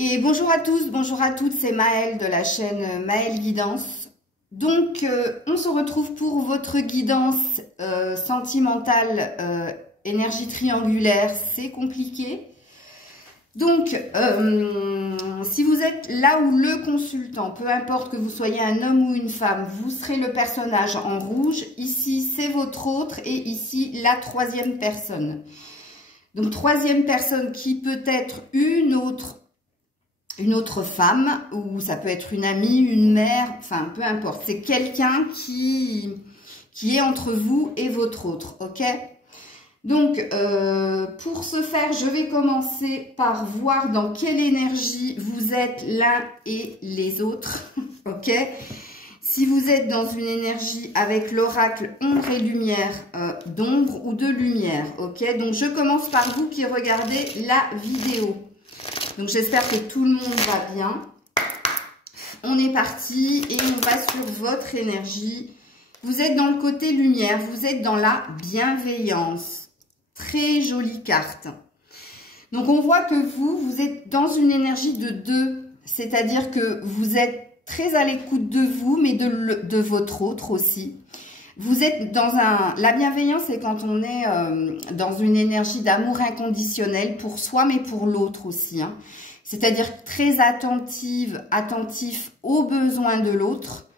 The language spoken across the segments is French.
Et bonjour à tous, bonjour à toutes, c'est Maëlle de la chaîne Maëlle Guidance. Donc, on se retrouve pour votre guidance sentimentale, énergie triangulaire, c'est compliqué. Donc, si vous êtes là où le consultant, peu importe que vous soyez un homme ou une femme, vous serez le personnage en rouge. Ici, c'est votre autre et ici, la troisième personne. Donc, troisième personne qui peut être une autre femme, ou ça peut être une amie, une mère, enfin, peu importe. C'est quelqu'un qui est entre vous et votre autre, ok? Donc, pour ce faire, je vais commencer par voir dans quelle énergie vous êtes l'un et les autres, ok? Si vous êtes dans une énergie avec l'oracle ombre et lumière, d'ombre ou de lumière, ok? Donc, je commence par vous qui regardez la vidéo. Donc, j'espère que tout le monde va bien. On est parti et on va sur votre énergie. Vous êtes dans le côté lumière, vous êtes dans la bienveillance. Très jolie carte. Donc, on voit que vous êtes dans une énergie de 2. C'est-à-dire que vous êtes très à l'écoute de vous, mais de votre autre aussi. Vous êtes dans la bienveillance, c'est quand on est dans une énergie d'amour inconditionnel pour soi, mais pour l'autre aussi. Hein. C'est-à-dire très attentif aux besoins de l'autre,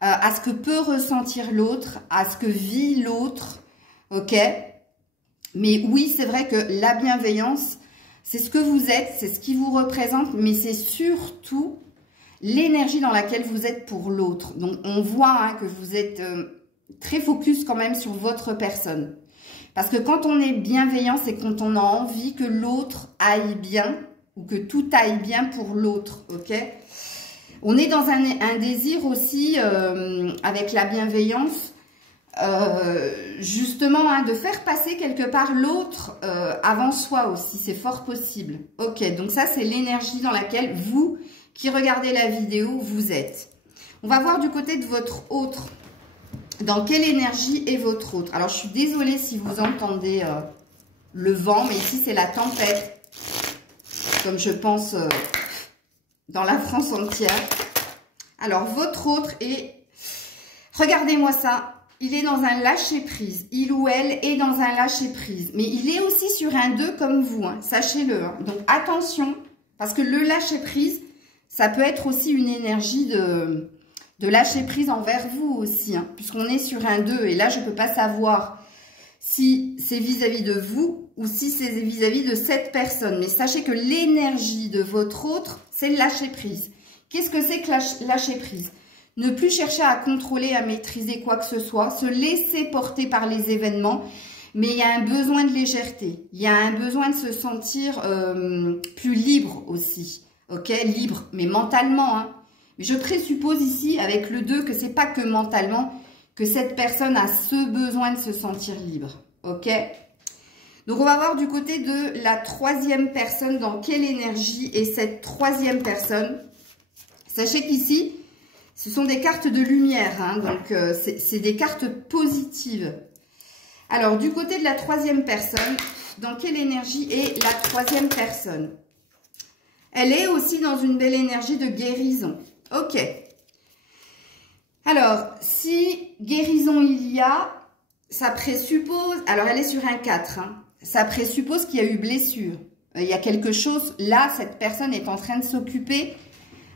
à ce que peut ressentir l'autre, à ce que vit l'autre, ok? Mais oui, c'est vrai que la bienveillance, c'est ce que vous êtes, c'est ce qui vous représente, mais c'est surtout l'énergie dans laquelle vous êtes pour l'autre. Donc, on voit hein, que vous êtes très focus quand même sur votre personne. Parce que quand on est bienveillant, c'est quand on a envie que l'autre aille bien ou que tout aille bien pour l'autre, ok? On est dans un désir aussi, avec la bienveillance, justement, hein, de faire passer quelque part l'autre avant soi aussi, c'est fort possible. Ok, donc ça, c'est l'énergie dans laquelle vous, qui regardez la vidéo, vous êtes. On va voir du côté de votre autre. Dans quelle énergie est votre autre? Alors, je suis désolée si vous entendez le vent, mais ici, c'est la tempête. Comme je pense dans la France entière. Alors, votre autre est... Regardez-moi ça. Il est dans un lâcher-prise. Il ou elle est dans un lâcher-prise. Mais il est aussi sur un 2 comme vous. Hein. Sachez-le. Hein. Donc, attention. Parce que le lâcher-prise, ça peut être aussi une énergie de lâcher-prise envers vous aussi. Hein, puisqu'on est sur un 2. Et là, je ne peux pas savoir si c'est vis-à-vis de vous ou si c'est vis-à-vis de cette personne. Mais sachez que l'énergie de votre autre, c'est le lâcher-prise. Qu'est-ce que c'est que lâcher-prise? Ne plus chercher à contrôler, à maîtriser quoi que ce soit, se laisser porter par les événements, mais il y a un besoin de légèreté. Il y a un besoin de se sentir plus libre aussi, ok? Libre, mais mentalement. Hein. Mais je présuppose ici, avec le 2, que c'est pas que mentalement, que cette personne a ce besoin de se sentir libre, ok? Donc, on va voir du côté de la troisième personne, dans quelle énergie est cette troisième personne. Sachez qu'ici, ce sont des cartes de lumière, hein, donc c'est des cartes positives. Alors, du côté de la troisième personne, dans quelle énergie est la troisième personne? Elle est aussi dans une belle énergie de guérison. Ok. Alors, si guérison il y a, ça présuppose... Alors, elle est sur un 4. Hein, ça présuppose qu'il y a eu blessure. Il y a quelque chose... Là, cette personne est en train de s'occuper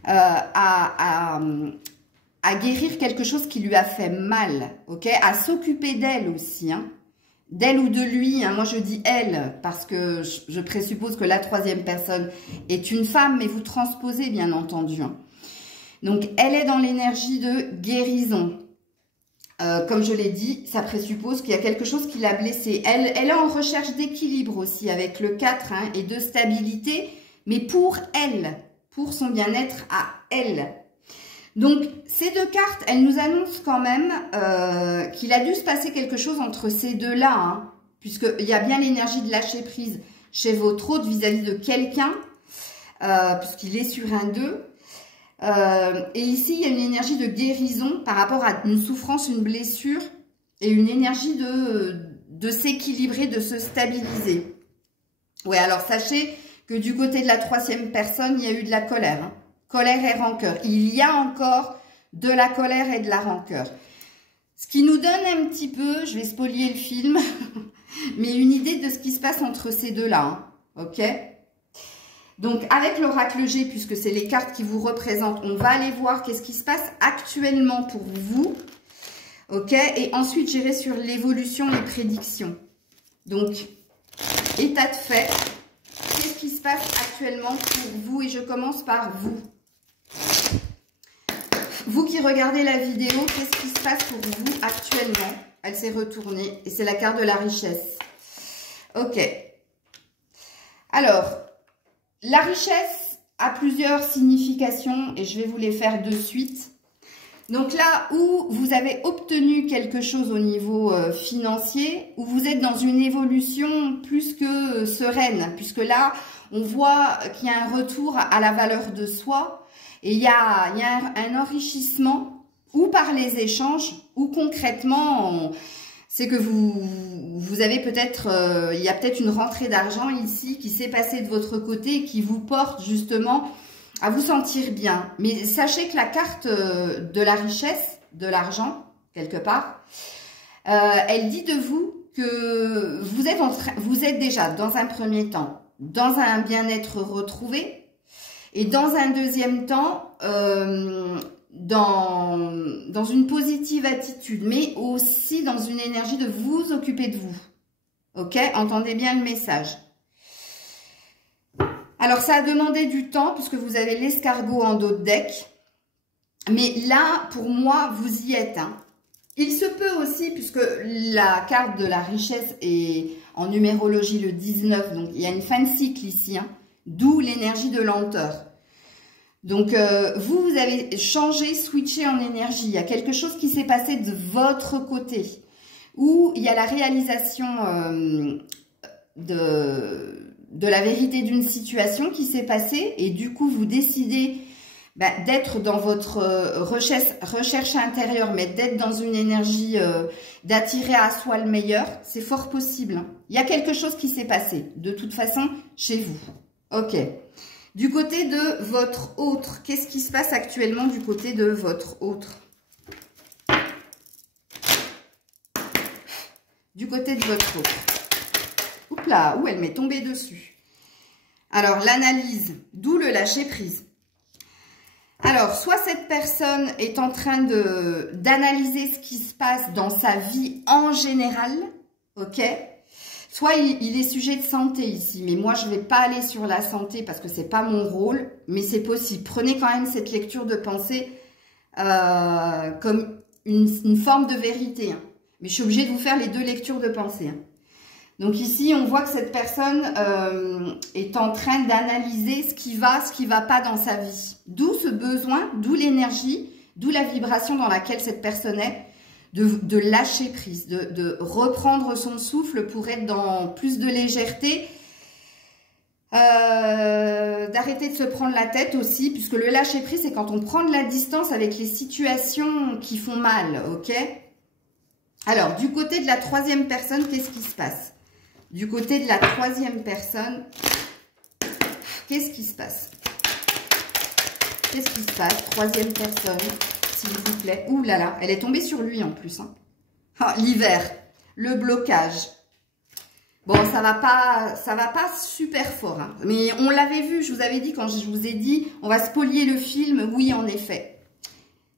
à guérir quelque chose qui lui a fait mal. Ok, à s'occuper d'elle aussi. Hein, d'elle ou de lui. Hein, moi, je dis elle parce que je présuppose que la troisième personne est une femme. Mais vous transposez, bien entendu. Hein. Donc, elle est dans l'énergie de guérison. Comme je l'ai dit, ça présuppose qu'il y a quelque chose qui l'a blessée. Elle est en recherche d'équilibre aussi avec le 4 hein, et de stabilité, mais pour elle, pour son bien-être à elle. Donc, ces deux cartes, elles nous annoncent quand même qu'il a dû se passer quelque chose entre ces deux-là, hein, puisqu'il y a bien l'énergie de lâcher prise chez votre autre vis-à-vis de quelqu'un, puisqu'il est sur un 2. Et ici, il y a une énergie de guérison par rapport à une souffrance, une blessure et une énergie de s'équilibrer, de se stabiliser. Ouais, alors sachez que du côté de la troisième personne, il y a eu de la colère. Hein. Colère et rancœur. Il y a encore de la colère et de la rancœur. Ce qui nous donne un petit peu, je vais spolier le film, mais une idée de ce qui se passe entre ces deux-là. Hein. Ok? Donc, avec l'oracle G, puisque c'est les cartes qui vous représentent, on va aller voir qu'est-ce qui se passe actuellement pour vous. Ok? Et ensuite, j'irai sur l'évolution, les prédictions. Donc, état de fait, qu'est-ce qui se passe actuellement pour vous? Et je commence par vous. Vous qui regardez la vidéo, qu'est-ce qui se passe pour vous actuellement? Elle s'est retournée et c'est la carte de la richesse. Ok. Alors, la richesse a plusieurs significations et je vais vous les faire de suite. Donc là où vous avez obtenu quelque chose au niveau financier, où vous êtes dans une évolution plus que sereine, puisque là, on voit qu'il y a un retour à la valeur de soi et il y a un enrichissement ou par les échanges ou concrètement, c'est que vous avez peut-être, il y a peut-être une rentrée d'argent ici qui s'est passée de votre côté et qui vous porte justement à vous sentir bien. Mais sachez que la carte de la richesse, de l'argent, quelque part, elle dit de vous que vous êtes déjà, dans un premier temps, dans un bien-être retrouvé, et dans un deuxième temps, dans une positive attitude, mais aussi dans une énergie de vous occuper de vous. Ok? Entendez bien le message. Alors, ça a demandé du temps, puisque vous avez l'escargot en dos de deck. Mais là, pour moi, vous y êtes. Hein. Il se peut aussi, puisque la carte de la richesse est en numérologie le 19, donc il y a une fin de cycle ici, hein, d'où l'énergie de lenteur. Donc, vous avez changé, switché en énergie. Il y a quelque chose qui s'est passé de votre côté, où il y a la réalisation de la vérité d'une situation qui s'est passée et du coup vous décidez d'être dans votre recherche intérieure, mais d'être dans une énergie d'attirer à soi le meilleur, c'est fort possible. Il y a quelque chose qui s'est passé de toute façon chez vous. Ok. Du côté de votre autre, qu'est-ce qui se passe actuellement du côté de votre autre? Du côté de votre autre. Oups là, où elle m'est tombée dessus. Alors, l'analyse, d'où le lâcher prise. Alors, soit cette personne est en train d'analyser ce qui se passe dans sa vie en général, ok? Soit il est sujet de santé ici, mais moi, je ne vais pas aller sur la santé parce que ce n'est pas mon rôle, mais c'est possible. Prenez quand même cette lecture de pensée comme une forme de vérité. Hein. Mais je suis obligée de vous faire les deux lectures de pensée. Hein. Donc ici, on voit que cette personne est en train d'analyser ce qui va pas dans sa vie. D'où ce besoin, d'où l'énergie, d'où la vibration dans laquelle cette personne est, de lâcher prise, de reprendre son souffle pour être dans plus de légèreté, d'arrêter de se prendre la tête aussi, puisque le lâcher prise, c'est quand on prend de la distance avec les situations qui font mal, ok? Alors, du côté de la troisième personne, qu'est-ce qui se passe? Du côté de la troisième personne, qu'est-ce qui se passe? Qu'est-ce qui se passe? Troisième personne, s'il vous plaît. Ouh là là, elle est tombée sur lui en plus. Hein. Ah, l'hiver, le blocage. Bon, ça va pas super fort. Hein. Mais on l'avait vu, je vous avais dit, quand je vous ai dit, on va spolier le film. Oui, en effet.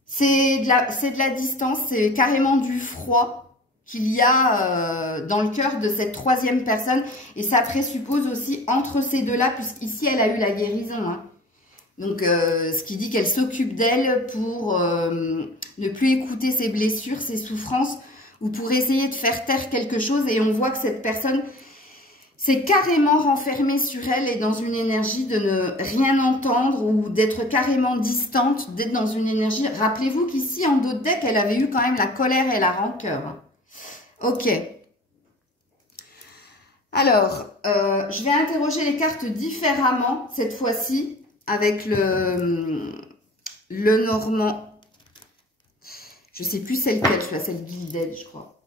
C'est de la distance, c'est carrément du froid qu'il y a dans le cœur de cette troisième personne. Et ça présuppose aussi entre ces deux-là, puisqu'ici, elle a eu la guérison. Hein. Donc, ce qui dit qu'elle s'occupe d'elle pour ne plus écouter ses blessures, ses souffrances, ou pour essayer de faire taire quelque chose. Et on voit que cette personne s'est carrément renfermée sur elle et dans une énergie de ne rien entendre ou d'être carrément distante, d'être dans une énergie. Rappelez-vous qu'ici, en dos de deck, elle avait eu quand même la colère et la rancœur. Ok. Alors, je vais interroger les cartes différemment cette fois-ci avec le Normand. Je sais plus c'est lequel, je suis à celle Gilded, je crois.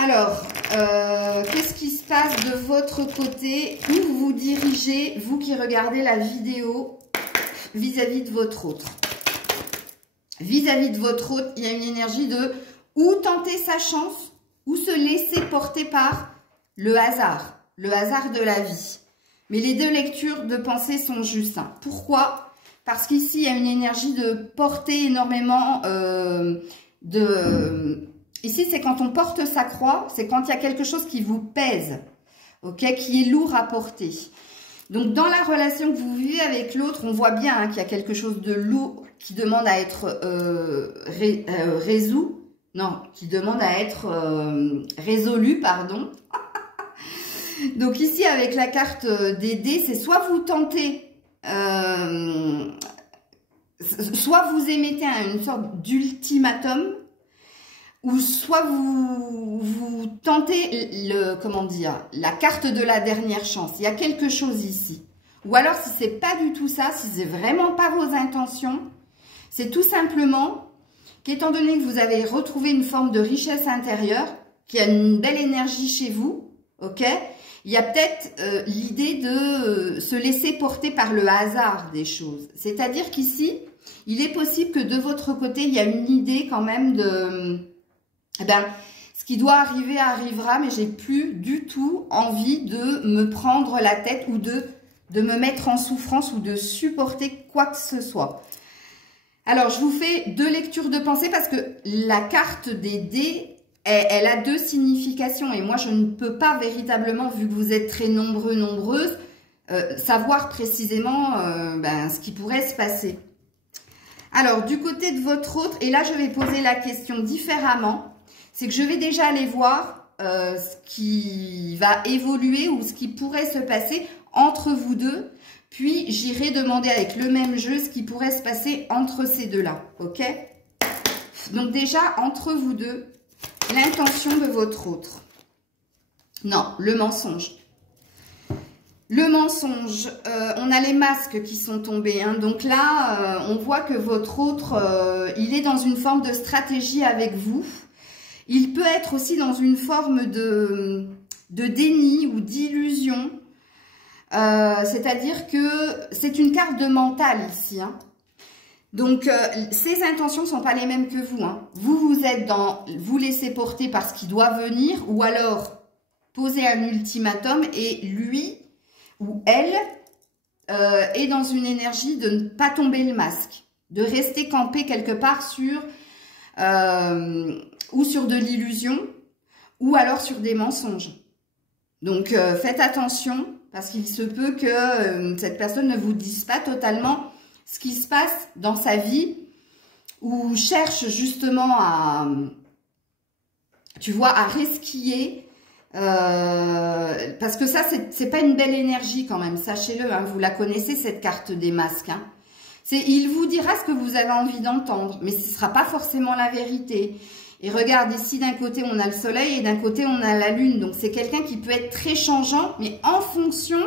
Alors, qu'est-ce qui se passe de votre côté? Où vous vous dirigez, vous qui regardez la vidéo, vis-à-vis de votre autre? Vis-à-vis de votre autre, il y a une énergie de ou tenter sa chance, ou se laisser porter par le hasard de la vie. Mais les deux lectures de pensée sont justes. Hein. Pourquoi? Parce qu'ici, il y a une énergie de porter énormément Ici, c'est quand on porte sa croix, c'est quand il y a quelque chose qui vous pèse, ok, qui est lourd à porter. Donc, dans la relation que vous vivez avec l'autre, on voit bien hein, qu'il y a quelque chose de lourd qui demande à être résolu. Non, qui demande à être résolu, pardon. Donc, ici, avec la carte des dés, c'est soit vous tentez, soit vous émettez une sorte d'ultimatum, ou soit vous tentez comment dire, la carte de la dernière chance. Il y a quelque chose ici. Ou alors, si c'est pas du tout ça, si c'est vraiment pas vos intentions, c'est tout simplement qu'étant donné que vous avez retrouvé une forme de richesse intérieure, qu'il y a une belle énergie chez vous, ok, il y a peut-être l'idée de se laisser porter par le hasard des choses. C'est-à-dire qu'ici, il est possible que de votre côté, il y a une idée quand même de... Eh ben, ce qui doit arriver arrivera, mais j'ai plus du tout envie de me prendre la tête ou de me mettre en souffrance ou de supporter quoi que ce soit. Alors, je vous fais deux lectures de pensée parce que la carte des dés, elle a deux significations. Et moi, je ne peux pas véritablement, vu que vous êtes très nombreux, nombreuses, savoir précisément ce qui pourrait se passer. Alors, du côté de votre autre, et là, je vais poser la question différemment. C'est que je vais déjà aller voir ce qui va évoluer ou ce qui pourrait se passer entre vous deux. Puis, j'irai demander avec le même jeu ce qui pourrait se passer entre ces deux-là. Ok? Donc, déjà, entre vous deux, l'intention de votre autre. Non, le mensonge. Le mensonge, on a les masques qui sont tombés. Hein. Donc là, on voit que votre autre, il est dans une forme de stratégie avec vous. Il peut être aussi dans une forme de déni ou d'illusion. C'est-à-dire que c'est une carte de mental ici. Hein. Donc, ses intentions ne sont pas les mêmes que vous. Hein. Vous êtes dans vous laisser porter par ce qui doit venir ou alors poser un ultimatum et lui ou elle est dans une énergie de ne pas tomber le masque, de rester campé quelque part sur... ou sur de l'illusion, ou alors sur des mensonges. Donc, faites attention, parce qu'il se peut que cette personne ne vous dise pas totalement ce qui se passe dans sa vie, ou cherche justement à, tu vois, à resquiller, parce que ça, c'est pas une belle énergie quand même, sachez-le, hein, vous la connaissez, cette carte des masques, hein. Il vous dira ce que vous avez envie d'entendre, mais ce ne sera pas forcément la vérité. Et regarde, ici, d'un côté, on a le soleil et d'un côté, on a la lune. Donc, c'est quelqu'un qui peut être très changeant, mais en fonction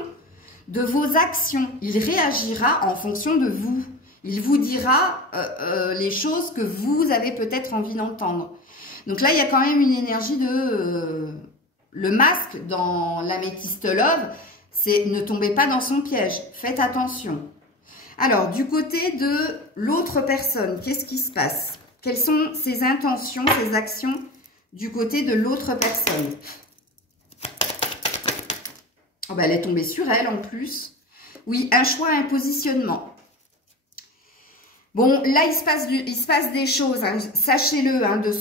de vos actions. Il réagira en fonction de vous. Il vous dira les choses que vous avez peut-être envie d'entendre. Donc là, il y a quand même une énergie de... le masque dans l'améthyste love, c'est ne tombez pas dans son piège. Faites attention. Alors, du côté de l'autre personne, qu'est-ce qui se passe? Quelles sont ses intentions, ses actions du côté de l'autre personne? Oh ben, elle est tombée sur elle en plus. Oui, un choix, un positionnement. Bon, là, il se passe des choses, hein. Sachez-le hein, de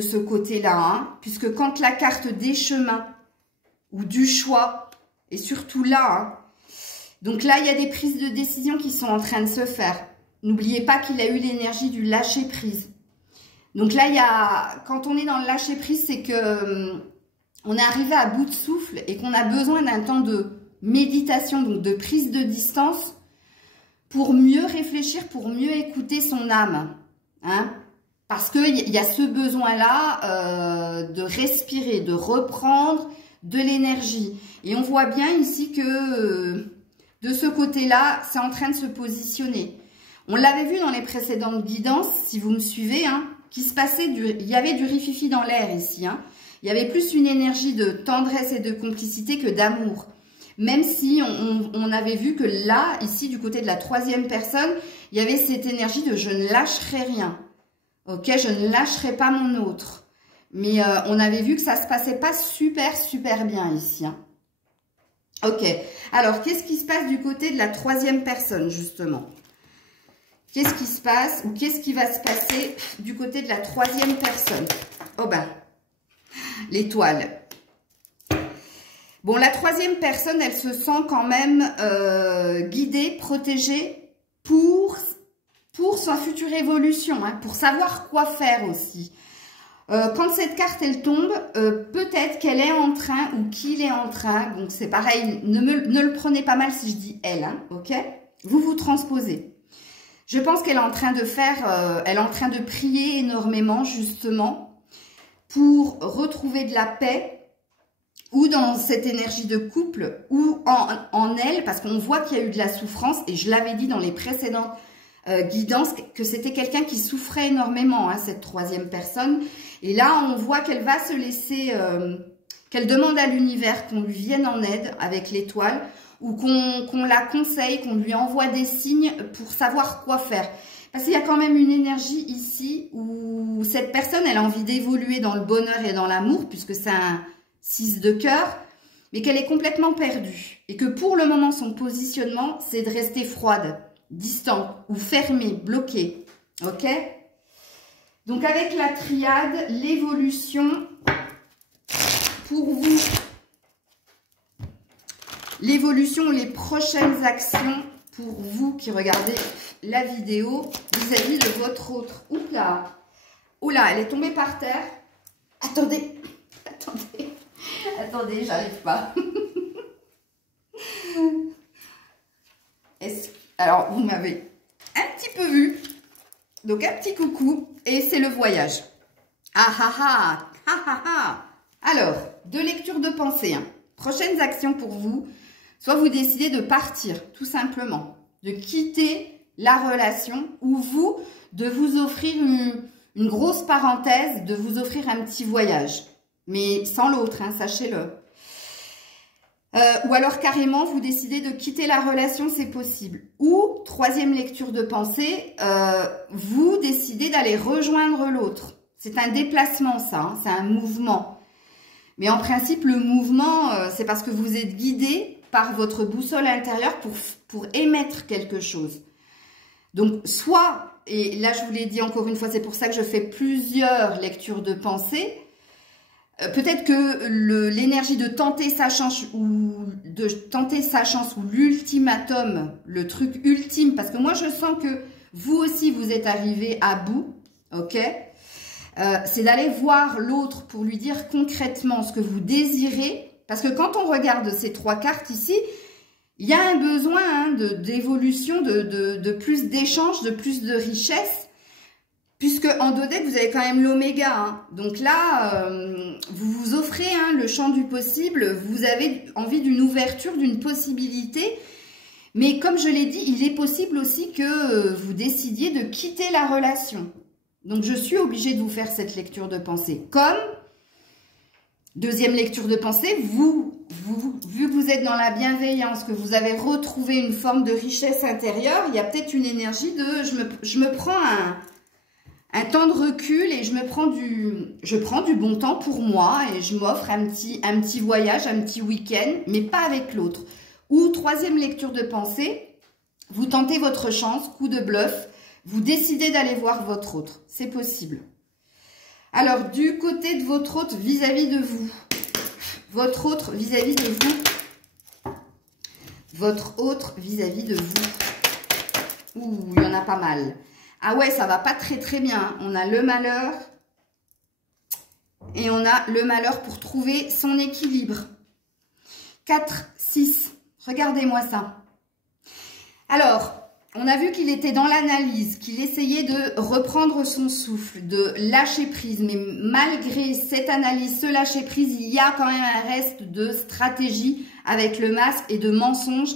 ce côté-là, hein, puisque quand la carte des chemins ou du choix, et surtout là, hein, donc là, il y a des prises de décision qui sont en train de se faire. N'oubliez pas qu'il a eu l'énergie du lâcher-prise. Donc là, il y a, quand on est dans le lâcher-prise, c'est que on est arrivé à bout de souffle et qu'on a besoin d'un temps de méditation, donc de prise de distance, pour mieux réfléchir, pour mieux écouter son âme. Hein? Parce qu'il y a ce besoin-là de respirer, de reprendre de l'énergie. Et on voit bien ici que... de ce côté-là, c'est en train de se positionner. On l'avait vu dans les précédentes guidances, si vous me suivez, hein, qu'il se passait il y avait du rififi dans l'air ici. Hein. Il y avait plus une énergie de tendresse et de complicité que d'amour. Même si on avait vu que là, ici, du côté de la troisième personne, il y avait cette énergie de je ne lâcherai rien. Ok, je ne lâcherai pas mon autre. Mais on avait vu que ça se passait pas super bien ici. Hein. Ok, alors qu'est-ce qui se passe du côté de la troisième personne, justement? Qu'est-ce qui se passe ou qu'est-ce qui va se passer du côté de la troisième personne? Oh ben, l'étoile. Bon, la troisième personne, elle se sent quand même guidée, protégée pour sa future évolution, hein, pour savoir quoi faire aussi. Quand cette carte, elle tombe, peut-être qu'elle est en train ou qu'il est en train, donc c'est pareil, ne le prenez pas mal si je dis elle, hein, ok? Vous transposez. Je pense qu'elle est en train de faire, elle est en train de prier énormément, justement, pour retrouver de la paix, ou dans cette énergie de couple, ou en elle, parce qu'on voit qu'il y a eu de la souffrance, et je l'avais dit dans les précédentes guidances, que c'était quelqu'un qui souffrait énormément, hein, cette troisième personne. Et là, on voit qu'elle va se laisser, qu'elle demande à l'univers qu'on lui vienne en aide avec l'étoile, ou qu'on la conseille, qu'on lui envoie des signes pour savoir quoi faire. Parce qu'il y a quand même une énergie ici où cette personne, elle a envie d'évoluer dans le bonheur et dans l'amour, puisque c'est un 6 de cœur, mais qu'elle est complètement perdue. Et que pour le moment, son positionnement, c'est de rester froide, distante ou fermée, bloquée. Ok? Donc avec la triade, l'évolution pour vous, l'évolution, les prochaines actions pour vous qui regardez la vidéo vis-à-vis de votre autre. Oula, oula, elle est tombée par terre. Attendez, attendez, attendez, j'arrive pas. Alors, vous m'avez un petit peu vu. Donc, un petit coucou. Et c'est le voyage. Ah ah ah, ah ah ah. Alors, deux lectures de pensée. Hein. Prochaines actions pour vous. Soit vous décidez de partir, tout simplement. De quitter la relation. Ou vous, de vous offrir une grosse parenthèse. De vous offrir un petit voyage. Mais sans l'autre, hein, sachez-le. Ou alors carrément, vous décidez de quitter la relation, c'est possible. Ou, troisième lecture de pensée, vous décidez d'aller rejoindre l'autre. C'est un déplacement, ça, hein, c'est un mouvement. Mais en principe, le mouvement, c'est parce que vous êtes guidé par votre boussole intérieure pour émettre quelque chose. Donc, soit, et là je vous l'ai dit encore une fois, c'est pour ça que je fais plusieurs lectures de pensée. Peut-être que l'énergie de tenter sa chance ou l'ultimatum, le truc ultime, parce que moi je sens que vous aussi vous êtes arrivé à bout, ok, c'est d'aller voir l'autre pour lui dire concrètement ce que vous désirez, parce que quand on regarde ces trois cartes ici, il y a un besoin hein, d'évolution, de plus d'échanges, de plus de richesse. Puisque en dodec, vous avez quand même l'oméga. Hein. Donc là, vous vous offrez hein, le champ du possible. Vous avez envie d'une ouverture, d'une possibilité. Mais comme je l'ai dit, il est possible aussi que vous décidiez de quitter la relation. Donc je suis obligée de vous faire cette lecture de pensée. Comme deuxième lecture de pensée, vu que vous êtes dans la bienveillance, que vous avez retrouvé une forme de richesse intérieure, il y a peut-être une énergie de je me prends un temps de recul et je prends du bon temps pour moi et je m'offre un petit voyage, un petit week-end, mais pas avec l'autre. Ou troisième lecture de pensée, vous tentez votre chance, coup de bluff, vous décidez d'aller voir votre autre. C'est possible. Alors, du côté de votre autre vis-à-vis de vous, votre autre vis-à-vis de vous, votre autre vis-à-vis de vous. Ouh, il y en a pas mal. Ah ouais, ça va pas très bien. On a le malheur et on a le malheur pour trouver son équilibre. 4, 6. Regardez-moi ça. Alors, on a vu qu'il était dans l'analyse, qu'il essayait de reprendre son souffle, de lâcher prise. Mais malgré cette analyse, ce lâcher prise, il y a quand même un reste de stratégie avec le masque et de mensonges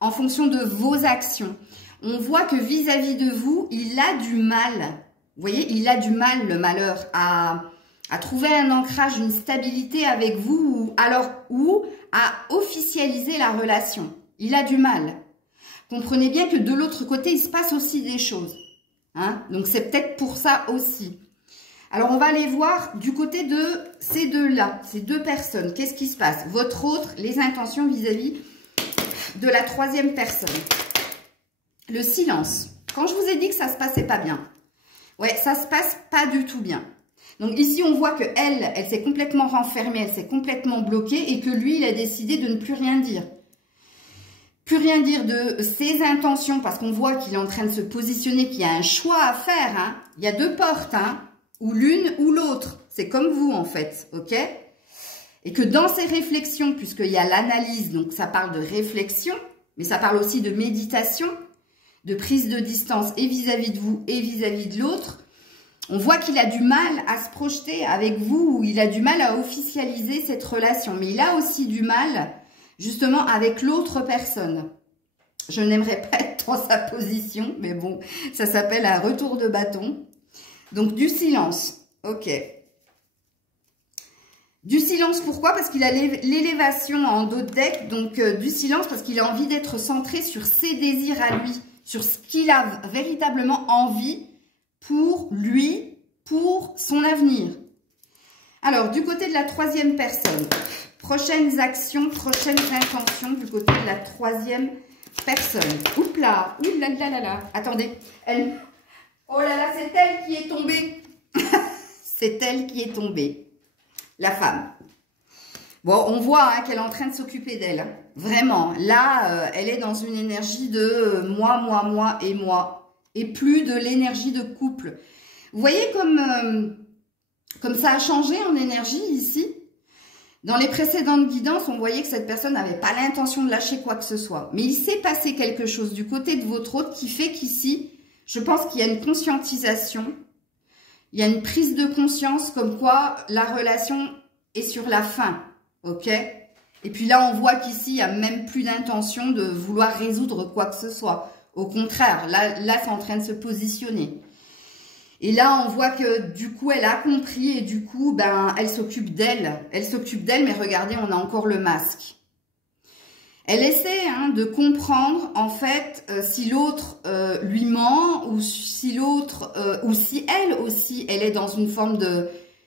en fonction de vos actions. On voit que vis-à-vis de vous, il a du mal. Vous voyez, il a du mal, le malheur, à à trouver un ancrage, une stabilité avec vous, ou à officialiser la relation. Il a du mal. Comprenez bien que de l'autre côté, il se passe aussi des choses. Hein? Donc, c'est peut-être pour ça aussi. Alors, on va aller voir du côté de ces deux-là, ces deux personnes. Qu'est-ce qui se passe? Votre autre, les intentions vis-à-vis de la troisième personne. Le silence. Quand je vous ai dit que ça se passait pas bien, ouais, ça se passe pas du tout bien. Donc ici, on voit que elle s'est complètement renfermée, elle s'est complètement bloquée et que lui, il a décidé de ne plus rien dire. Plus rien dire de ses intentions parce qu'on voit qu'il est en train de se positionner, qu'il y a un choix à faire. Hein. Il y a deux portes, hein, ou l'une ou l'autre. C'est comme vous en fait, ok? Et que dans ses réflexions, puisqu'il y a l'analyse, donc ça parle de réflexion, mais ça parle aussi de méditation, de prise de distance et vis-à-vis de vous et vis-à-vis de l'autre, on voit qu'il a du mal à se projeter avec vous, ou il a du mal à officialiser cette relation. Mais il a aussi du mal, justement, avec l'autre personne. Je n'aimerais pas être dans sa position, mais bon, ça s'appelle un retour de bâton. Donc, du silence. Ok. Du silence, pourquoi? Parce qu'il a l'élévation en dos de deck. Donc, du silence parce qu'il a envie d'être centré sur ses désirs à lui, sur ce qu'il a véritablement envie pour lui, pour son avenir. Alors, du côté de la troisième personne, prochaines actions, prochaines intentions du côté de la troisième personne. Oups là, oulalalala. Attendez, elle... Oh là là, c'est elle qui est tombée. C'est elle qui est tombée. La femme. Bon, on voit hein, qu'elle est en train de s'occuper d'elle. Hein. Vraiment. Là, elle est dans une énergie de moi et moi. Et plus de l'énergie de couple. Vous voyez comme ça a changé en énergie ici. Dans les précédentes guidances, on voyait que cette personne n'avait pas l'intention de lâcher quoi que ce soit. Mais il s'est passé quelque chose du côté de votre autre qui fait qu'ici, je pense qu'il y a une conscientisation. Il y a une prise de conscience comme quoi la relation est sur la fin. Ok? Et puis là, on voit qu'ici, il n'y a même plus d'intention de vouloir résoudre quoi que ce soit. Au contraire, là c'est en train de se positionner. Et là, on voit que du coup, elle a compris et du coup, ben, elle s'occupe d'elle. Elle s'occupe d'elle, mais regardez, on a encore le masque. Elle essaie hein, de comprendre, en fait, si l'autre lui ment ou si l'autre, ou si elle aussi, elle est dans une forme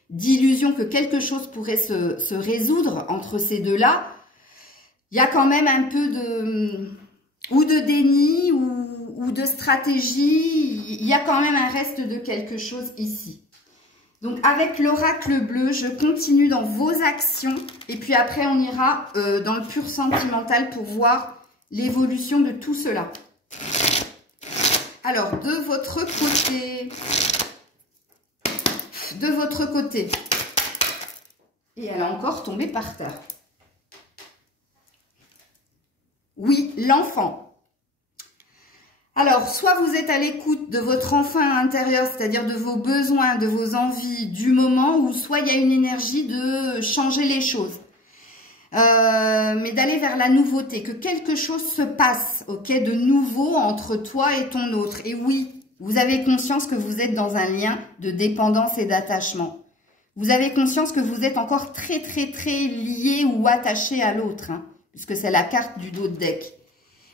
d'illusion que quelque chose pourrait se résoudre entre ces deux-là. Il y a quand même un peu de déni ou de stratégie. Il y a quand même un reste de quelque chose ici. Donc, avec l'oracle bleu, je continue dans vos actions. Et puis après, on ira dans le pur sentimental pour voir l'évolution de tout cela. Alors, de votre côté. Et elle a encore tombé par terre. Oui, l'enfant. Alors, soit vous êtes à l'écoute de votre enfant intérieur, c'est-à-dire de vos besoins, de vos envies du moment, ou soit il y a une énergie de changer les choses. Mais d'aller vers la nouveauté, que quelque chose se passe, ok, de nouveau entre toi et ton autre. Et oui, vous avez conscience que vous êtes dans un lien de dépendance et d'attachement. Vous avez conscience que vous êtes encore très lié ou attaché à l'autre, hein, puisque c'est la carte du dos de deck.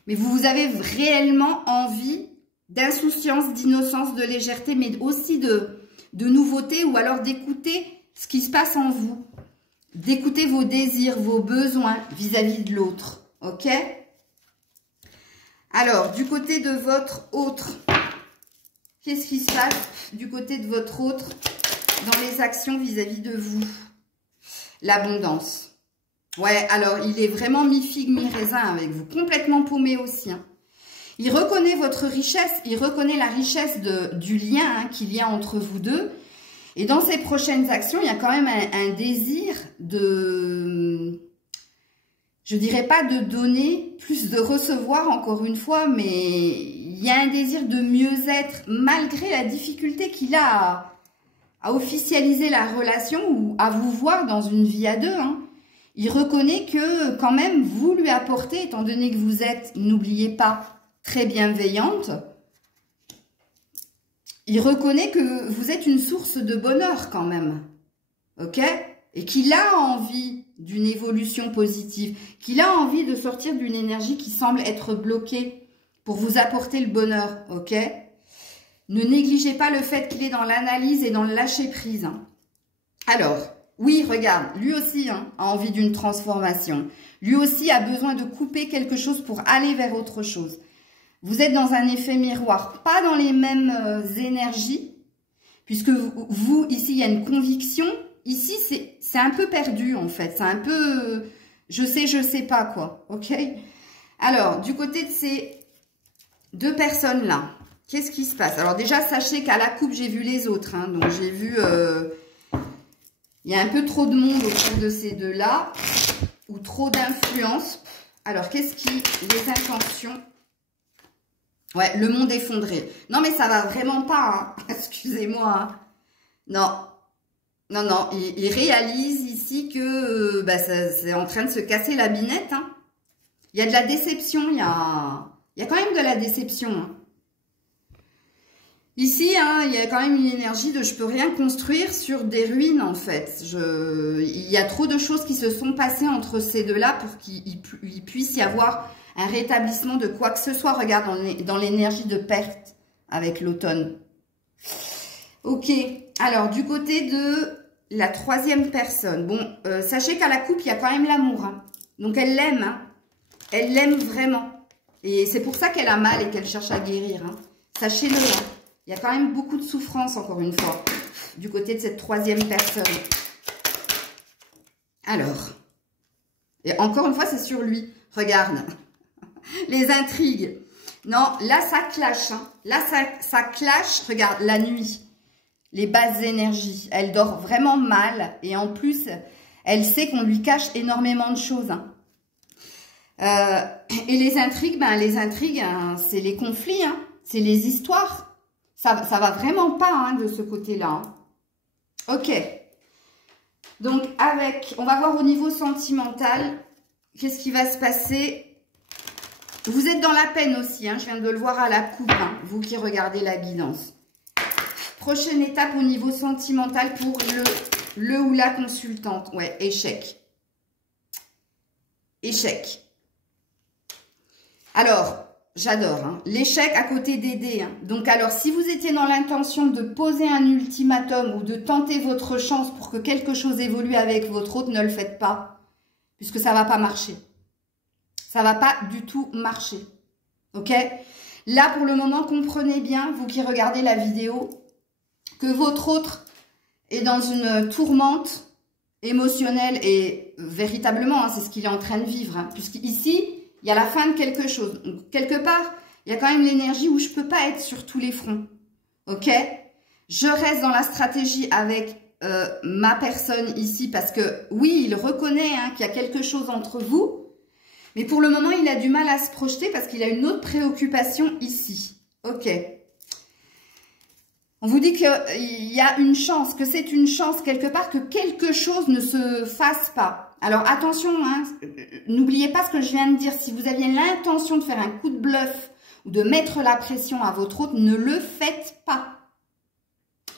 Mais vous avez réellement envie d'insouciance, d'innocence, de légèreté, mais aussi de nouveauté, ou alors d'écouter ce qui se passe en vous. D'écouter vos désirs, vos besoins vis-à-vis de l'autre. Ok? Alors, du côté de votre autre, qu'est-ce qui se passe du côté de votre autre dans les actions vis-à-vis de vous? L'abondance. Ouais, alors, il est vraiment mi-figue, mi-raisin avec vous. Complètement paumé aussi. Hein. Il reconnaît votre richesse. Il reconnaît la richesse du lien hein, qu'il y a entre vous deux. Et dans ses prochaines actions, il y a quand même un désir de... Je dirais pas de donner, plus de recevoir encore une fois, mais il y a un désir de mieux-être malgré la difficulté qu'il a à officialiser la relation ou à vous voir dans une vie à deux. Hein. Il reconnaît que quand même vous lui apportez, étant donné que vous êtes, n'oubliez pas, très bienveillante, il reconnaît que vous êtes une source de bonheur quand même. ok? Et qu'il a envie d'une évolution positive, qu'il a envie de sortir d'une énergie qui semble être bloquée pour vous apporter le bonheur, ok? Ne négligez pas le fait qu'il est dans l'analyse et dans le lâcher-prise. Hein. Alors, oui, regarde, lui aussi hein, a envie d'une transformation. Lui aussi a besoin de couper quelque chose pour aller vers autre chose. Vous êtes dans un effet miroir, pas dans les mêmes énergies, puisque vous, ici, il y a une conviction. Ici, c'est un peu perdu, en fait. C'est un peu, je sais pas, quoi. Ok? Alors, du côté de ces deux personnes-là, qu'est-ce qui se passe? Alors, déjà, sachez qu'à la coupe, j'ai vu les autres. Hein, donc, j'ai vu... il y a un peu trop de monde autour de ces deux-là, ou trop d'influence. Alors, qu'est-ce qui... Les intentions... Ouais, le monde effondré. Non, mais ça va vraiment pas. Hein. Excusez-moi. Hein. Non. Non, non. Il réalise ici que c'est en train de se casser la binette. Hein. Il y a de la déception. Il y a quand même de la déception. Hein. Ici, hein, il y a quand même une énergie de je peux rien construire sur des ruines, en fait. Il y a trop de choses qui se sont passées entre ces deux-là pour qu'il puisse y avoir un rétablissement de quoi que ce soit. Regarde, on est dans l'énergie de perte avec l'automne. Ok, alors du côté de la troisième personne. Bon, sachez qu'à la coupe, il y a quand même l'amour. Hein. Donc elle l'aime, hein. Elle l'aime vraiment. Et c'est pour ça qu'elle a mal et qu'elle cherche à guérir. Hein. Sachez-le, hein. Il y a quand même beaucoup de souffrance, encore une fois, du côté de cette troisième personne. Alors, et encore une fois, c'est sur lui. Regarde, les intrigues. Non, là, ça clash. Hein. Là, ça clash. Regarde, la nuit, les basses énergies. Elle dort vraiment mal. Et en plus, elle sait qu'on lui cache énormément de choses. Hein. Et les intrigues, hein, c'est les conflits. Hein. C'est les histoires. Ça va vraiment pas hein, de ce côté-là. Hein. Ok. Donc, on va voir au niveau sentimental, qu'est-ce qui va se passer. Vous êtes dans la peine aussi, hein, je viens de le voir à la coupe, hein, vous qui regardez la guidance. Prochaine étape au niveau sentimental pour le ou la consultante. Ouais, échec. Échec. Alors... J'adore, hein. L'échec à côté des dés. Hein. Donc alors, si vous étiez dans l'intention de poser un ultimatum ou de tenter votre chance pour que quelque chose évolue avec votre autre, ne le faites pas. Puisque ça ne va pas marcher. Ça ne va pas du tout marcher. Ok? Là, pour le moment, comprenez bien, vous qui regardez la vidéo, que votre autre est dans une tourmente émotionnelle et véritablement, hein, c'est ce qu'il est en train de vivre. Hein, puisqu'ici... il y a la fin de quelque chose. Donc, quelque part, il y a quand même l'énergie où je ne peux pas être sur tous les fronts. Ok? Je reste dans la stratégie avec ma personne ici parce que, oui, il reconnaît hein, qu'il y a quelque chose entre vous. Mais pour le moment, il a du mal à se projeter parce qu'il a une autre préoccupation ici. Ok? On vous dit qu'il y a une chance, que c'est une chance quelque part que quelque chose ne se fasse pas. Alors attention, hein, n'oubliez pas ce que je viens de dire. Si vous aviez l'intention de faire un coup de bluff ou de mettre la pression à votre autre, ne le faites pas.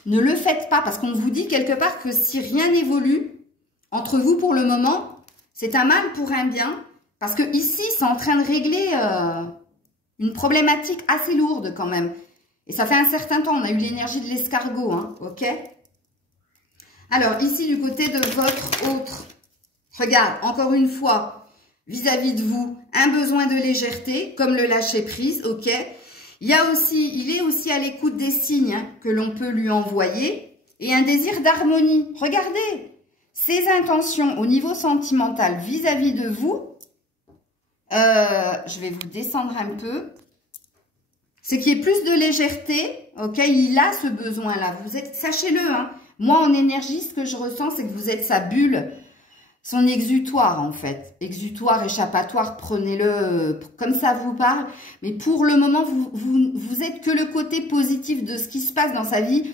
Ne le faites pas parce qu'on vous dit quelque part que si rien n'évolue entre vous pour le moment, c'est un mal pour un bien. Parce que ici, c'est en train de régler une problématique assez lourde quand même. Et ça fait un certain temps, on a eu l'énergie de l'escargot, hein, ok? Alors ici, du côté de votre autre... Regarde, encore une fois, vis-à-vis de vous, un besoin de légèreté, comme le lâcher prise, ok. Il est aussi à l'écoute des signes hein, que l'on peut lui envoyer et un désir d'harmonie. Regardez, ses intentions au niveau sentimental vis-à-vis de vous, je vais vous descendre un peu, c'est qu'il y ait plus de légèreté, ok. Il a ce besoin-là, vous êtes, sachez-le, hein. Moi en énergie, ce que je ressens, c'est que vous êtes sa bulle, son exutoire en fait, exutoire, échappatoire, prenez-le comme ça vous parle, mais pour le moment vous êtes que le côté positif de ce qui se passe dans sa vie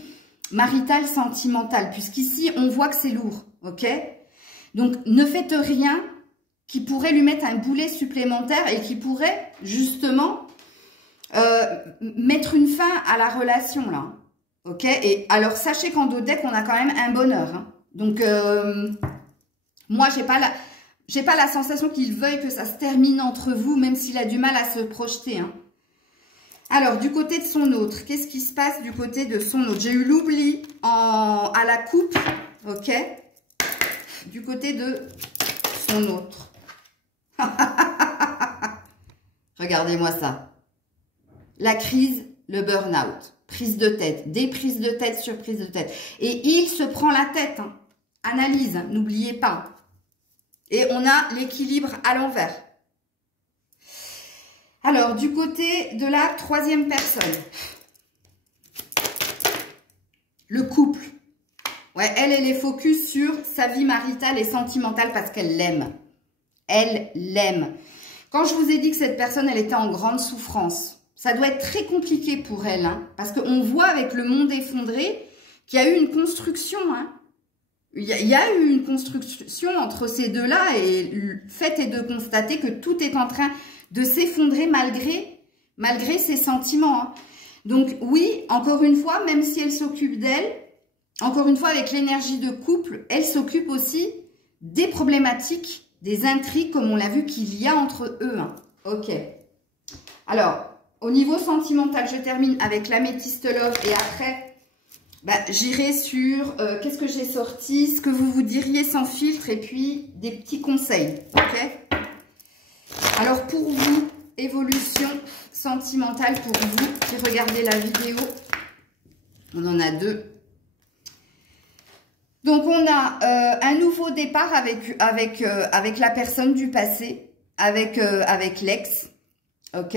maritale, sentimentale, puisqu'ici on voit que c'est lourd, ok? Donc ne faites rien qui pourrait lui mettre un boulet supplémentaire et qui pourrait justement mettre une fin à la relation là, ok? Et alors sachez qu'en dos deck on a quand même un bonheur, hein. Donc, moi, j'ai pas la sensation qu'il veuille que ça se termine entre vous, même s'il a du mal à se projeter. Hein. Alors, du côté de son autre, qu'est-ce qui se passe du côté de son autre? J'ai eu l'oubli à la coupe, ok? Du côté de son autre. Regardez-moi ça. La crise, le burn-out. Prise de tête, des prises de tête sur prise de tête. Et il se prend la tête. Hein. Analyse, hein, n'oubliez pas. Et on a l'équilibre à l'envers. Alors, du côté de la troisième personne. Le couple. Ouais, elle est focus sur sa vie maritale et sentimentale parce qu'elle l'aime. Elle l'aime. Quand je vous ai dit que cette personne, elle était en grande souffrance, ça doit être très compliqué pour elle, hein, parce qu'on voit avec le monde effondré qu'il y a eu une construction. Hein. Il y a eu une construction entre ces deux-là et le fait est de constater que tout est en train de s'effondrer malgré ses sentiments. Hein. Donc oui, encore une fois, même si elle s'occupe d'elle, encore une fois avec l'énergie de couple, elle s'occupe aussi des problématiques, des intrigues comme on l'a vu qu'il y a entre eux. Hein. Ok. Alors, au niveau sentimental, je termine avec l'améthyste love et après, j'irai sur qu'est-ce que j'ai sorti, ce que vous diriez sans filtre et puis des petits conseils. Ok. Alors pour vous, évolution sentimentale pour vous qui regardez la vidéo, on en a deux. Donc on a un nouveau départ avec la personne du passé, avec l'ex. Ok.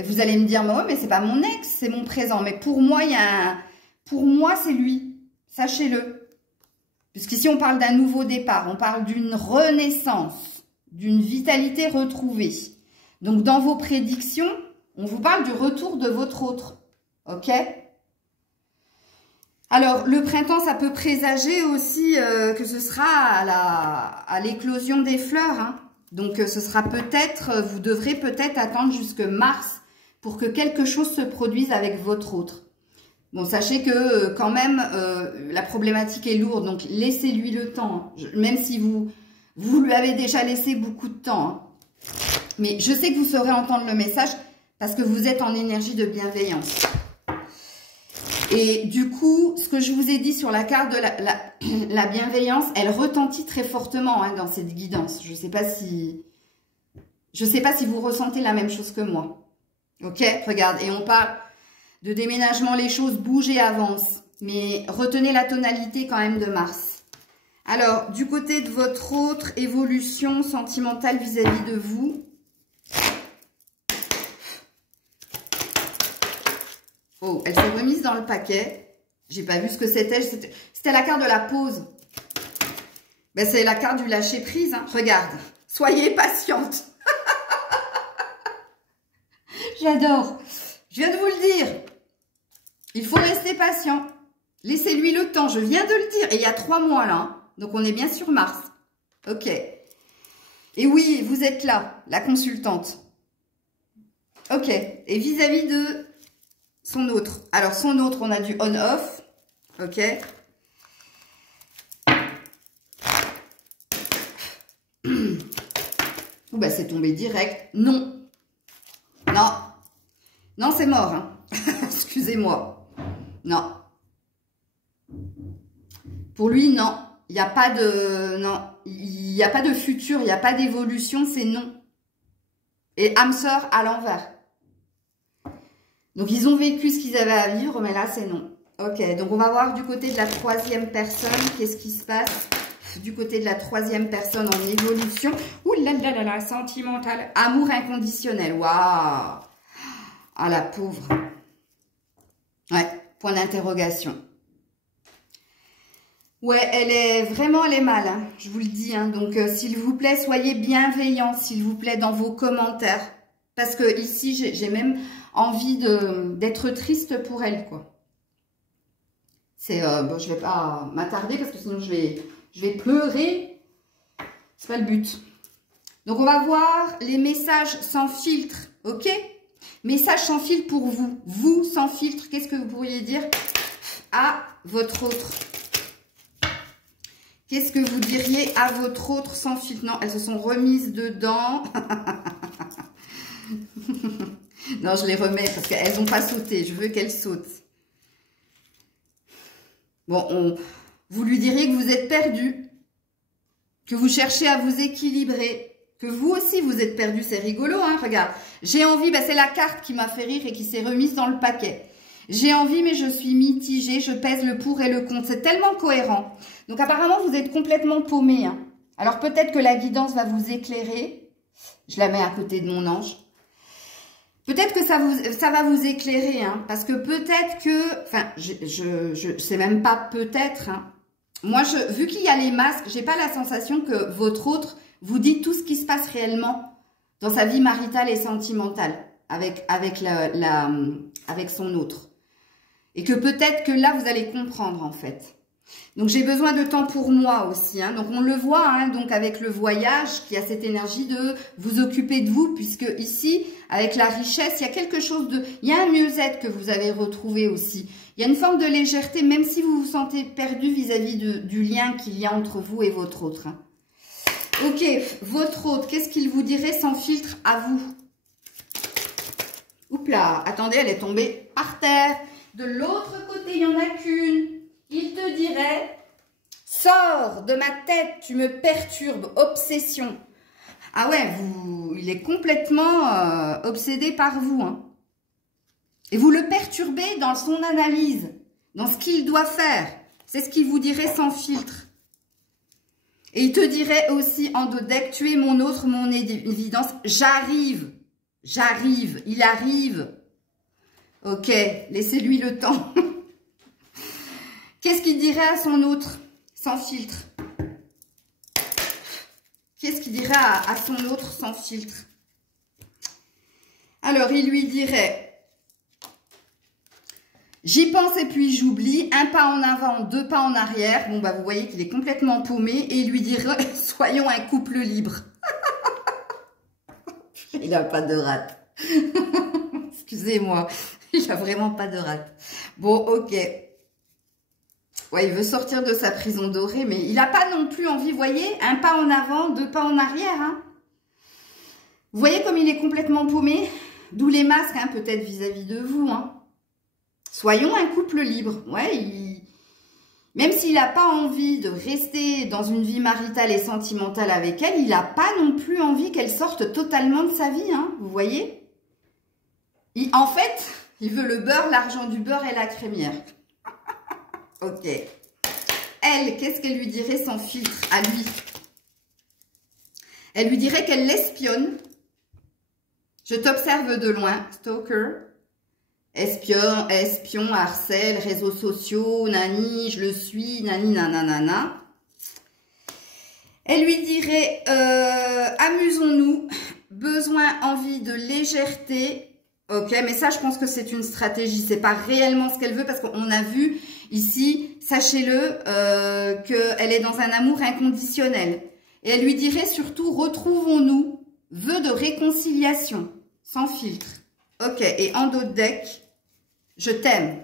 Et vous allez me dire, mais c'est pas mon ex, c'est mon présent. Mais pour moi, pour moi, c'est lui. Sachez-le. Puisqu'ici, on parle d'un nouveau départ. On parle d'une renaissance, d'une vitalité retrouvée. Donc, dans vos prédictions, on vous parle du retour de votre autre. Ok? Alors, le printemps, ça peut présager aussi que ce sera à l'éclosion des fleurs. Hein. Donc, ce sera peut-être, vous devrez peut-être attendre jusque mars pour que quelque chose se produise avec votre autre. Bon, sachez que quand même, la problématique est lourde, donc laissez-lui le temps. Hein. Même si vous lui avez déjà laissé beaucoup de temps. Hein. Mais je sais que vous saurez entendre le message parce que vous êtes en énergie de bienveillance. Et du coup, ce que je vous ai dit sur la carte de la bienveillance, elle retentit très fortement hein, dans cette guidance. Je ne sais pas si vous ressentez la même chose que moi. Ok, regarde, et on parle de déménagement, les choses bougent et avancent. Mais retenez la tonalité quand même de Mars. Alors, du côté de votre autre évolution sentimentale vis-à-vis de vous. Oh, elle s'est remise dans le paquet. J'ai pas vu ce que c'était. C'était la carte de la pause. Ben, c'est la carte du lâcher prise. Hein. Regarde, soyez patiente. J'adore. Je viens de vous le dire. Il faut rester patient. Laissez-lui le temps. Je viens de le dire. Et il y a 3 mois là. Hein. Donc, on est bien sur Mars. Ok. Et oui, vous êtes là, la consultante. Ok. Et vis-à-vis de son autre. Alors, son autre, on a du on-off. Ok. Bah, c'est tombé direct. Non. Non. Non, c'est mort. Hein. Excusez-moi. Non. Pour lui, non. Il n'y a pas de... Non. Il n'y a pas de futur. Il n'y a pas d'évolution. C'est non. Et âme sœur à l'envers. Donc, ils ont vécu ce qu'ils avaient à vivre, mais là, c'est non. Ok. Donc, on va voir du côté de la troisième personne. Qu'est-ce qui se passe du côté de la troisième personne en évolution? Ouh là là là là, sentimental. Amour inconditionnel. Waouh. Ah, la pauvre. Ouais, point d'interrogation. Ouais, elle est mal, hein, je vous le dis. Hein. Donc, s'il vous plaît, soyez bienveillants, s'il vous plaît, dans vos commentaires. Parce que ici, j'ai même envie d'être triste pour elle, quoi. C'est, bon, je vais pas m'attarder parce que sinon je vais pleurer. C'est pas le but. Donc, on va voir les messages sans filtre, ok? Message sans filtre pour vous. Vous, sans filtre, qu'est-ce que vous pourriez dire à votre autre? Qu'est-ce que vous diriez à votre autre sans filtre? Non, elles se sont remises dedans. Non, je les remets parce qu'elles n'ont pas sauté. Je veux qu'elles sautent. Bon, vous lui diriez que vous êtes perdu, que vous cherchez à vous équilibrer, que vous aussi vous êtes perdu. C'est rigolo, hein, regarde. J'ai envie, c'est la carte qui m'a fait rire et qui s'est remise dans le paquet. J'ai envie, mais je suis mitigée, je pèse le pour et le contre. C'est tellement cohérent. Donc apparemment, vous êtes complètement paumé, hein. Alors peut-être que la guidance va vous éclairer. Je la mets à côté de mon ange. Peut-être que ça va vous éclairer, hein, parce que peut-être que, enfin, je sais même pas peut-être, hein. Moi, vu qu'il y a les masques, j'ai pas la sensation que votre autre vous dit tout ce qui se passe réellement dans sa vie maritale et sentimentale avec son autre. Et que peut-être que là, vous allez comprendre, en fait. Donc, j'ai besoin de temps pour moi aussi, hein. Donc, on le voit, hein, donc avec le voyage, qui a cette énergie de vous occuper de vous, puisque ici, avec la richesse, il y a quelque chose de... Il y a un mieux-être que vous avez retrouvé aussi. Il y a une forme de légèreté, même si vous vous sentez perdu vis-à-vis du lien qu'il y a entre vous et votre autre, hein. Ok, votre autre, qu'est-ce qu'il vous dirait sans filtre à vous? Oups là, attendez, elle est tombée par terre. De l'autre côté, il n'y en a qu'une. Il te dirait, sors de ma tête, tu me perturbes, obsession. Ah ouais, il est complètement obsédé par vous, hein. Et vous le perturbez dans son analyse, dans ce qu'il doit faire. C'est ce qu'il vous dirait sans filtre. Et il te dirait aussi en dos deck, tu es mon autre, mon évidence, j'arrive, il arrive. Ok, laissez-lui le temps. Qu'est-ce qu'il dirait à son autre, sans filtre? Qu'est-ce qu'il dirait à son autre, sans filtre? Alors, il lui dirait, j'y pense et puis j'oublie, un pas en avant, deux pas en arrière. Bon, bah, vous voyez qu'il est complètement paumé. Et il lui dirait, soyons un couple libre. Il n'a pas de rate. Excusez-moi, il n'a vraiment pas de rate. Bon, ok. Ouais, il veut sortir de sa prison dorée, mais il n'a pas non plus envie, vous voyez, un pas en avant, deux pas en arrière, hein. Vous voyez comme il est complètement paumé? D'où les masques, hein, peut-être vis-à-vis de vous, hein. Soyons un couple libre. Ouais, même s'il n'a pas envie de rester dans une vie maritale et sentimentale avec elle, il n'a pas non plus envie qu'elle sorte totalement de sa vie, hein, vous voyez? En fait, il veut le beurre, l'argent du beurre et la crémière. Ok. Elle, qu'est-ce qu'elle lui dirait sans filtre à lui? Elle lui dirait qu'elle l'espionne. Je t'observe de loin, stalker. Espion, harcèle, réseaux sociaux, nani, je le suis, nani, nanana. Elle lui dirait, amusons-nous, besoin, envie de légèreté. Ok, mais ça, je pense que c'est une stratégie. C'est pas réellement ce qu'elle veut parce qu'on a vu ici, sachez-le, qu'elle est dans un amour inconditionnel. Et elle lui dirait surtout, retrouvons-nous, vœu de réconciliation, sans filtre. Ok, et en dos de deck, je t'aime.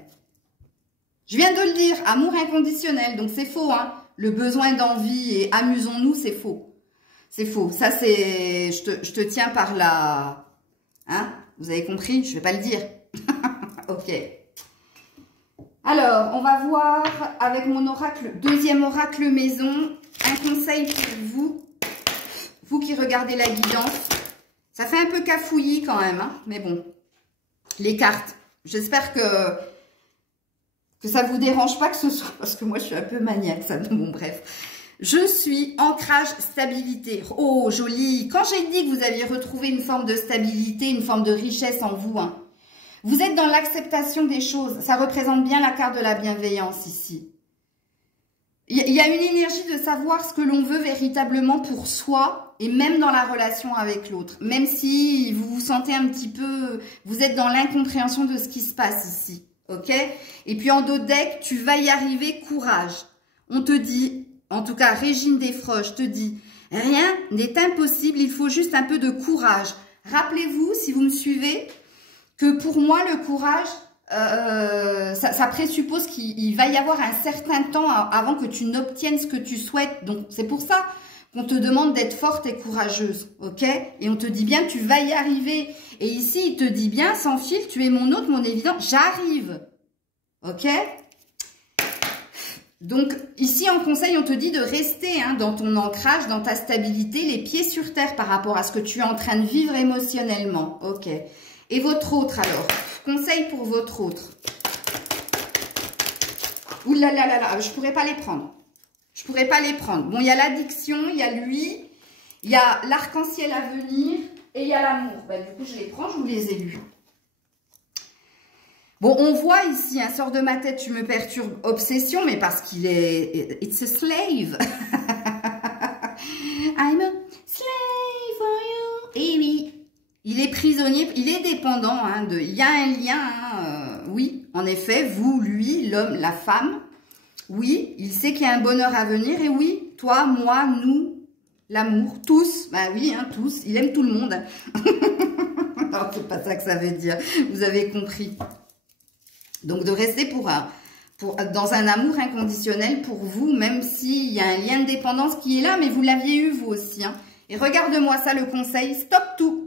Je viens de le dire, amour inconditionnel, donc c'est faux, hein. Le besoin d'envie et amusons-nous, c'est faux. C'est faux. Ça, c'est... Je te tiens par la... Hein? Vous avez compris? Je ne vais pas le dire. Ok. Alors, on va voir avec mon oracle, deuxième oracle maison, un conseil pour vous. Vous qui regardez la guidance. Ça fait un peu cafouillis quand même, hein, mais bon. Les cartes. J'espère que ça ne vous dérange pas que ce soit, parce que moi je suis un peu maniaque, ça. Bon, bref. Je suis ancrage, stabilité. Oh, joli. Quand j'ai dit que vous aviez retrouvé une forme de stabilité, une forme de richesse en vous, hein, vous êtes dans l'acceptation des choses. Ça représente bien la carte de la bienveillance ici. Il y a une énergie de savoir ce que l'on veut véritablement pour soi et même dans la relation avec l'autre. Même si vous vous sentez un petit peu... Vous êtes dans l'incompréhension de ce qui se passe ici. Ok? Et puis en dos de deck, tu vas y arriver, courage. On te dit... En tout cas, Régine Desfroches te dit, rien n'est impossible, il faut juste un peu de courage. Rappelez-vous, si vous me suivez, que pour moi, le courage, ça présuppose qu'il va y avoir un certain temps avant que tu n'obtiennes ce que tu souhaites. Donc, c'est pour ça qu'on te demande d'être forte et courageuse, ok? Et on te dit bien, tu vas y arriver. Et ici, il te dit bien, sans fil, tu es mon hôte, mon évident, j'arrive, ok? Donc, ici, en conseil, on te dit de rester dans ton ancrage, dans ta stabilité, les pieds sur terre par rapport à ce que tu es en train de vivre émotionnellement, ok? Et votre autre, alors? Conseil pour votre autre. Ouh là là là là, je pourrais pas les prendre. Je pourrais pas les prendre. Bon, il y a l'addiction, il y a lui, il y a l'arc-en-ciel à venir et il y a l'amour. Ben, du coup, je les prends, je vous les ai lus. Bon, on voit ici, sort de ma tête, tu me perturbes, obsession, mais parce qu'il est... It's a slave. I'm a slave for you. Et oui, il est prisonnier, il est dépendant. Il y a un lien, oui, en effet, vous, lui, l'homme, la femme. Oui, il sait qu'il y a un bonheur à venir. Et oui, toi, moi, nous, l'amour, tous. Ben oui, tous. Il aime tout le monde. Non, c'est pas ça que ça veut dire. Vous avez compris. Donc, de rester dans un amour inconditionnel pour vous, même s'il y a un lien de dépendance qui est là, mais vous l'aviez eu vous aussi. Et regarde-moi ça, le conseil, stop tout.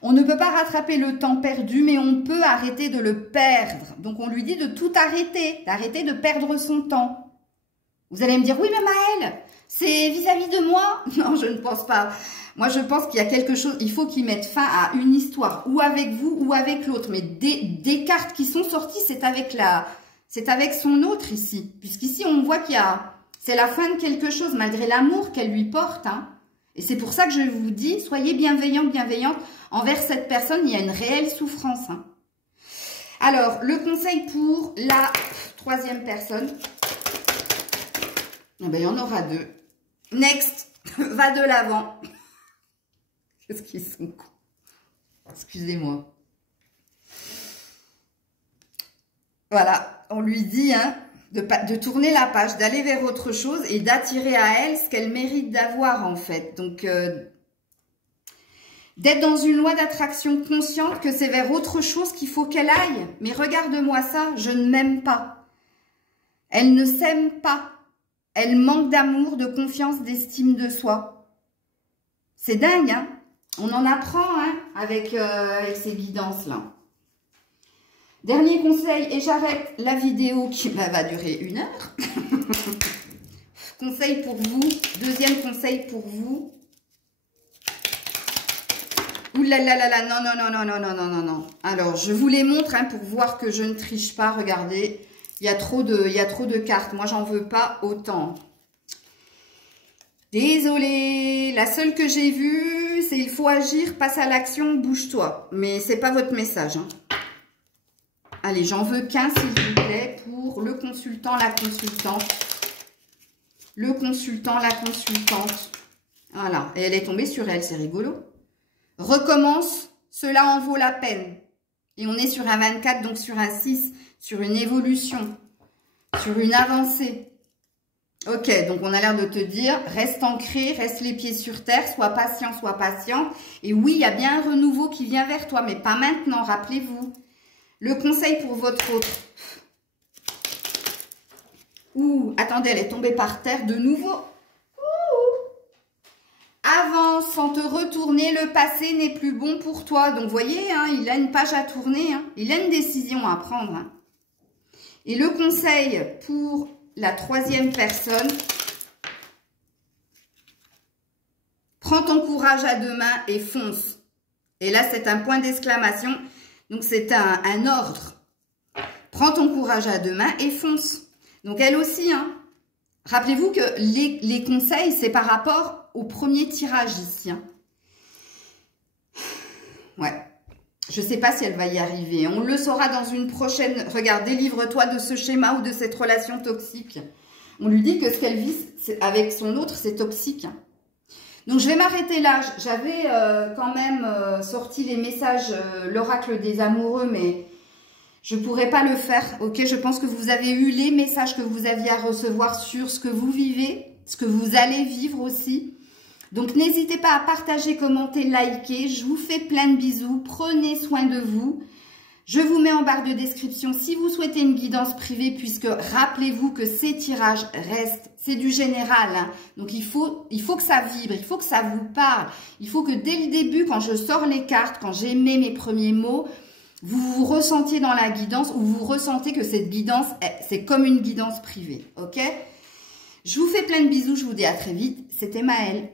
On ne peut pas rattraper le temps perdu, mais on peut arrêter de le perdre. Donc, on lui dit de tout arrêter, d'arrêter de perdre son temps. Vous allez me dire, oui, mais Maëlle, c'est vis-à-vis de moi? Non, je ne pense pas. Moi, je pense qu'il y a quelque chose, il faut qu'il mette fin à une histoire, ou avec vous, ou avec l'autre. Mais des cartes qui sont sorties, c'est avec son autre ici. Puisqu'ici, on voit c'est la fin de quelque chose, malgré l'amour qu'elle lui porte. Et c'est pour ça que je vous dis, soyez bienveillants, bienveillantes envers cette personne. Il y a une réelle souffrance. Alors, le conseil pour la troisième personne. Eh ben, il y en aura deux. Next, va de l'avant. Qu'est-ce qu'ils sont cons. Excusez-moi. Voilà, on lui dit de tourner la page, d'aller vers autre chose et d'attirer à elle ce qu'elle mérite d'avoir en fait. Donc, d'être dans une loi d'attraction consciente que c'est vers autre chose qu'il faut qu'elle aille. Mais regarde-moi ça, je ne m'aime pas. Elle ne s'aime pas. Elle manque d'amour, de confiance, d'estime de soi. C'est dingue, On en apprend, avec ces guidances-là. Dernier conseil, et j'arrête la vidéo qui va durer 1 heure. Conseil pour vous, deuxième conseil pour vous. Ouh là là là là, non, non, non, non, non, non, non, non, non. Alors, je vous les montre pour voir que je ne triche pas. Regardez, il y a trop de cartes. Moi, j'en veux pas autant. Désolée, la seule que j'ai vue, c'est il faut agir, passe à l'action, bouge-toi. Mais c'est pas votre message. Allez, j'en veux qu'un, s'il vous plaît, pour le consultant, la consultante. Le consultant, la consultante. Voilà, et elle est tombée sur elle, c'est rigolo. Recommence, cela en vaut la peine. Et on est sur un 24, donc sur un 6, sur une évolution, sur une avancée. Ok, donc on a l'air de te dire, reste ancré, reste les pieds sur terre, sois patient, sois patiente. Et oui, il y a bien un renouveau qui vient vers toi, mais pas maintenant, rappelez-vous. Le conseil pour votre autre. Ouh, attendez, elle est tombée par terre de nouveau. Avance sans te retourner, le passé n'est plus bon pour toi. Donc, vous voyez, il a une page à tourner. Il a une décision à prendre. Et le conseil pour la troisième personne. Prends ton courage à deux mains et fonce. Et là, c'est un point d'exclamation. Donc, c'est un ordre. Prends ton courage à deux mains et fonce. Donc, elle aussi, Rappelez-vous que les conseils, c'est par rapport au premier tirage ici. Ouais. Je ne sais pas si elle va y arriver. On le saura dans une prochaine... Regarde, délivre-toi de ce schéma ou de cette relation toxique. On lui dit que ce qu'elle vit avec son autre, c'est toxique. Donc, je vais m'arrêter là. J'avais quand même sorti les messages, l'oracle des amoureux, mais je ne pourrais pas le faire. Ok, je pense que vous avez eu les messages que vous aviez à recevoir sur ce que vous vivez, ce que vous allez vivre aussi. Donc, n'hésitez pas à partager, commenter, liker. Je vous fais plein de bisous. Prenez soin de vous. Je vous mets en barre de description si vous souhaitez une guidance privée, puisque rappelez-vous que ces tirages restent, c'est du général, hein. Donc il faut que ça vibre, il faut que ça vous parle. Il faut que dès le début, quand je sors les cartes, quand j'émets mes premiers mots, vous vous ressentiez dans la guidance, ou vous ressentez que cette guidance, c'est comme une guidance privée, ok? Je vous fais plein de bisous, je vous dis à très vite. C'était Maëlle.